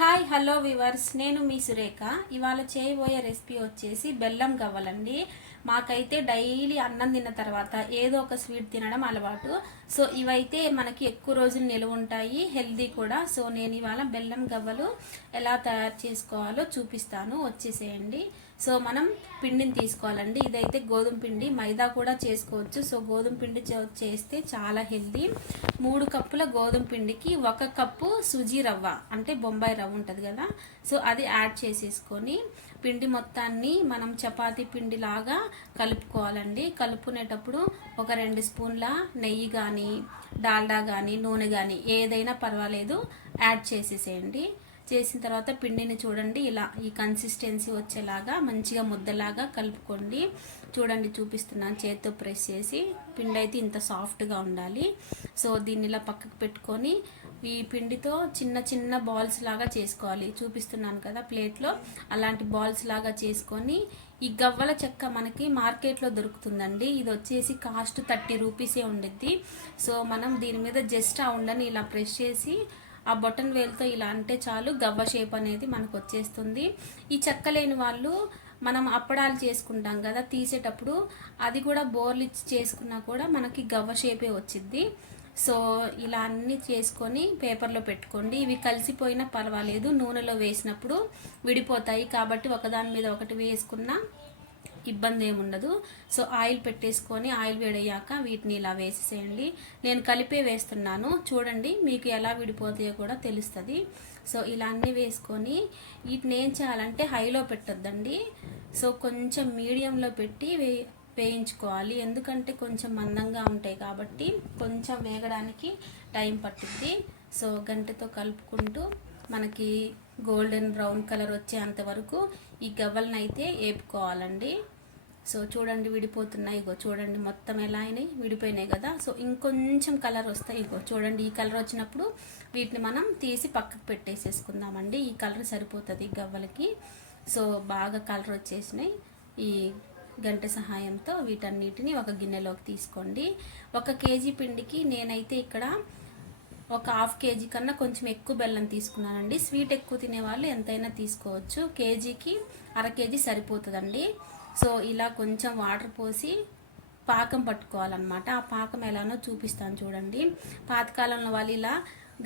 Hi hello viewers నేను మీ సురేఖ. ఇవాళ చేయబోయే రెసిపీ వచ్చేసి బెల్లం గవ్వలండి. మాకైతే డైలీ అన్నం తిన్న తర్వాత ఏదో ఒక స్వీట్ తినడం అలవాటు. సో ఇవైతే మనకి ఎక్కువ రోజులు నిలువ ఉంటాయి. హెల్దీ కూడా. సో నేను ఇవాళ బెల్లం గవ్వలు ఎలా తయారు చేసుకోవాలో చూపిస్తాను. వచ్చేసేయండి. సో మనం పిండిని తీసుకోవాలండి. ఇదైతే గోధుమ పిండి. మైదా కూడా చేసుకోవచ్చు. సో గోధుమ పిండి చేస్తే చాలా హెల్దీ మూడు కప్పుల గోధుమ పిండికి ఒక కప్పు సుజీ రవ్వ అంటే బొంబాయి రవ్వ ఉంటుంది కదా. సో అది యాడ్ చేసేసుకొని పిండి మొత్తాన్ని మనం చపాతీ పిండి లాగా కలుపుకోవాలండి. కలుపుకునేటప్పుడు ఒక రెండు స్పూన్ల నెయ్యి కానీ డాల్డా కానీ నూనె కానీ ఏదైనా పర్వాలేదు యాడ్ చేసేసేయండి. చేసిన తర్వాత పిండిని చూడండి ఇలా ఈ కన్సిస్టెన్సీ వచ్చేలాగా మంచిగా ముద్దలాగా కలుపుకోండి. చూడండి చూపిస్తున్నాను చేత్తో ప్రెస్ చేసి పిండి అయితే ఇంత సాఫ్ట్గా ఉండాలి. సో దీన్ని ఇలా పక్కకు పెట్టుకొని ఈ పిండితో చిన్న చిన్న బాల్స్ లాగా చేసుకోవాలి. చూపిస్తున్నాను కదా ప్లేట్లో అలాంటి బాల్స్ లాగా చేసుకొని ఈ గవ్వల చెక్క మనకి మార్కెట్లో దొరుకుతుందండి. ఇది వచ్చేసి కాస్ట్ థర్టీ రూపీసే ఉండిద్ది. సో మనం దీని మీద జస్ట్ ఆ ఉండని ఇలా ప్రెస్ చేసి ఆ బటన్ వేలుతో ఇలా అంటే చాలు గవ్వ షేప్ అనేది మనకు వచ్చేస్తుంది. ఈ చెక్క లేని వాళ్ళు మనం అప్పడాలు చేసుకుంటాం కదా తీసేటప్పుడు అది కూడా బోర్లు ఇచ్చి చేసుకున్నా కూడా మనకి గవ్వ షేపే వచ్చింది సో ఇలా అన్ని చేసుకొని పేపర్లో పెట్టుకోండి. ఇవి కలిసిపోయినా పర్వాలేదు. నూనెలో వేసినప్పుడు విడిపోతాయి. కాబట్టి ఒకదాని మీద ఒకటి వేసుకున్నా ఇబ్బంది ఏమి ఉండదు. సో ఆయిల్ పెట్టేసుకొని ఆయిల్ వేడయ్యాక వీటిని ఇలా వేసేసేయండి. నేను కలిపే వేస్తున్నాను. చూడండి మీకు ఎలా విడిపోతాయో కూడా తెలుస్తుంది. సో ఇలా అన్నీ వేసుకొని వీటిని ఏం చేయాలంటే హైలో పెట్టొద్దండి. సో కొంచెం మీడియంలో పెట్టి వే వేయించుకోవాలి. ఎందుకంటే కొంచెం మందంగా ఉంటాయి కాబట్టి కొంచెం వేగడానికి టైం పట్టుద్ది. సో గంటతో కలుపుకుంటూ మనకి గోల్డెన్ బ్రౌన్ కలర్ వచ్చేంత వరకు ఈ గవ్వలను అయితే వేపుకోవాలండి సో చూడండి విడిపోతున్నాయి ఇగో చూడండి మొత్తం ఎలా అయినాయి? విడిపోయినాయి కదా. సో ఇంకొంచెం కలర్ వస్తాయి ఇగో చూడండి ఈ కలర్ వచ్చినప్పుడు వీటిని మనం తీసి పక్కకు పెట్టేసేసుకుందామండి. ఈ కలర్ సరిపోతుంది గవ్వలకి. సో బాగా కలర్ వచ్చేసినాయి. ఈ గంట సహాయంతో వీటన్నిటిని ఒక గిన్నెలోకి తీసుకోండి. ఒక కేజీ పిండికి నేనైతే ఇక్కడ ఒక హాఫ్ కేజీ కన్నా కొంచెం ఎక్కువ బెల్లం తీసుకున్నానండి. స్వీట్ ఎక్కువ తినే వాళ్ళు ఎంతైనా తీసుకోవచ్చు. కేజీకి అర కేజీ సరిపోతుందండి. సో ఇలా కొంచెం వాటర్ పోసి పాకం పట్టుకోవాలన్నమాట. ఆ పాకం ఎలానో చూపిస్తాను చూడండి. పాతకాలంలో వాళ్ళు ఇలా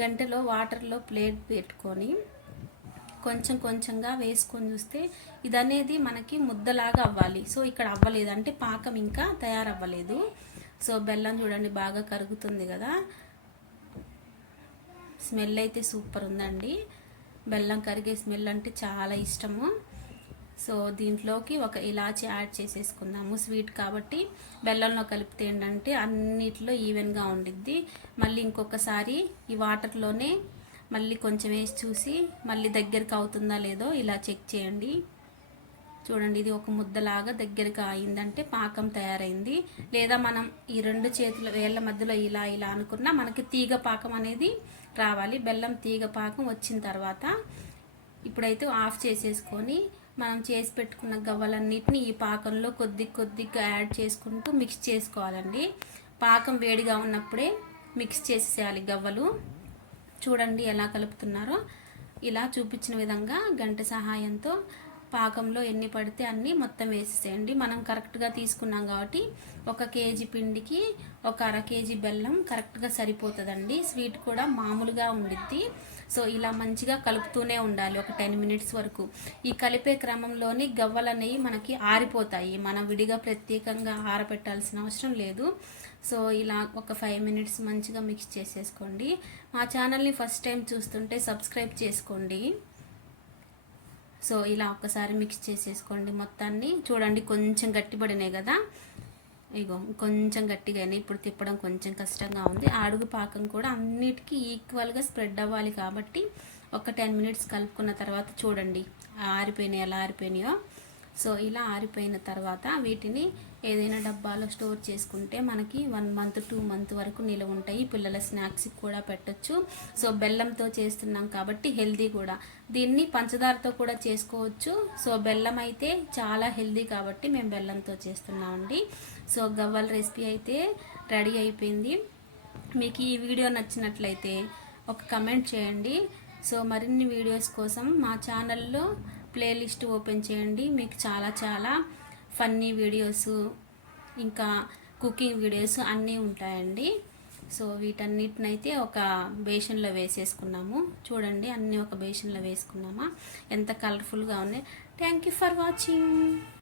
గంటలో వాటర్లో ప్లేట్ పెట్టుకొని కొంచెం కొంచెంగా వేసుకొని చూస్తే ఇది అనేది మనకి ముద్దలాగా అవ్వాలి. సో ఇక్కడ అవ్వలేదు. అంటే పాకం ఇంకా తయారవ్వలేదు. సో బెల్లం చూడండి బాగా కరుగుతుంది కదా. స్మెల్ అయితే సూపర్ ఉందండి. బెల్లం కరిగే స్మెల్ అంటే చాలా ఇష్టము. సో దీంట్లోకి ఒక ఇలాచి యాడ్ చేసేసుకుందాము. స్వీట్ కాబట్టి బెల్లంలో కలిపితే ఏంటంటే అన్నిట్లో ఈవెన్గా ఉండిద్ది. మళ్ళీ ఇంకొకసారి ఈ వాటర్లోనే మళ్ళీ కొంచెం వేసి చూసి మళ్ళీ దగ్గరికి అవుతుందా లేదో ఇలా చెక్ చేయండి. చూడండి ఇది ఒక ముద్దలాగా దగ్గరికి అయిందంటే పాకం తయారైంది. లేదా మనం ఈ రెండు చేతుల వేళ్ళ మధ్యలో ఇలా ఇలా అనుకున్నా మనకి తీగ పాకం అనేది రావాలి. బెల్లం తీగ పాకం వచ్చిన తర్వాత ఇప్పుడైతే ఆఫ్ చేసేసుకొని మనం చేసి పెట్టుకున్న గవ్వలన్నిటిని ఈ పాకంలో కొద్ది కొద్దిగా యాడ్ చేసుకుంటూ మిక్స్ చేసుకోవాలండి. పాకం వేడిగా ఉన్నప్పుడే మిక్స్ చేసేయాలి గవ్వలు. చూడండి ఎలా కలుపుతున్నారో. ఇలా చూపించిన విధంగా గంట సహాయంతో పాకంలో ఎన్ని పడితే అన్ని మొత్తం వేసేసేయండి. మనం కరెక్ట్గా తీసుకున్నాం కాబట్టి ఒక కేజీ పిండికి ఒక అర కేజీ బెల్లం కరెక్ట్గా సరిపోతుందండి. స్వీట్ కూడా మామూలుగా ఉండిద్ది. సో ఇలా మంచిగా కలుపుతూనే ఉండాలి ఒక టెన్ మినిట్స్ వరకు. ఈ కలిపే క్రమంలోని గవ్వలు అనేవి మనకి ఆరిపోతాయి. మనం విడిగా ప్రత్యేకంగా ఆరబెట్టాల్సిన అవసరం లేదు. సో ఇలా ఒక ఫైవ్ మినిట్స్ మంచిగా మిక్స్ చేసేసుకోండి. మా ఛానల్ని ఫస్ట్ టైం చూస్తుంటే సబ్స్క్రైబ్ చేసుకోండి. సో ఇలా ఒక్కసారి మిక్స్ చేసేసుకోండి మొత్తాన్ని. చూడండి కొంచెం గట్టిపడినాయి కదా. ఇగో కొంచెం గట్టిగా అయినాయి. ఇప్పుడు తిప్పడం కొంచెం కష్టంగా ఉంది. ఆ అడుగు పాకం కూడా అన్నిటికీ ఈక్వల్గా స్ప్రెడ్ అవ్వాలి కాబట్టి ఒక టెన్ మినిట్స్ కలుపుకున్న తర్వాత చూడండి ఆరిపోయినాయి ఎలా ఆరిపోయినాయో. సో ఇలా ఆరిపోయిన తర్వాత వీటిని ఏదైనా డబ్బాలో స్టోర్ చేసుకుంటే మనకి వన్ మంత్ టూ మంత్ వరకు నిలవ ఉంటాయి. పిల్లల స్నాక్స్కి కూడా పెట్టొచ్చు. సో బెల్లంతో చేస్తున్నాం కాబట్టి హెల్దీ కూడా. దీన్ని పంచదారతో కూడా చేసుకోవచ్చు. సో బెల్లం అయితే చాలా హెల్దీ కాబట్టి మేము బెల్లంతో చేస్తున్నామండి. సో గవ్వల రెసిపీ అయితే రెడీ అయిపోయింది. మీకు ఈ వీడియో నచ్చినట్లయితే ఒక కమెంట్ చేయండి. సో మరిన్ని వీడియోస్ కోసం మా ఛానల్లో ప్లేలిస్ట్ ఓపెన్ చేయండి. మీకు చాలా చాలా ఫన్నీ వీడియోస్ ఇంకా కుకింగ్ వీడియోస్ అన్నీ ఉంటాయండి. సో వీటన్నిటినైతే ఒక బేషన్లో వేసేసుకున్నాము. చూడండి అన్నీ ఒక బేషన్లో వేసుకున్నామా? ఎంత కలర్ఫుల్గా ఉన్నాయి. Thank you for watching.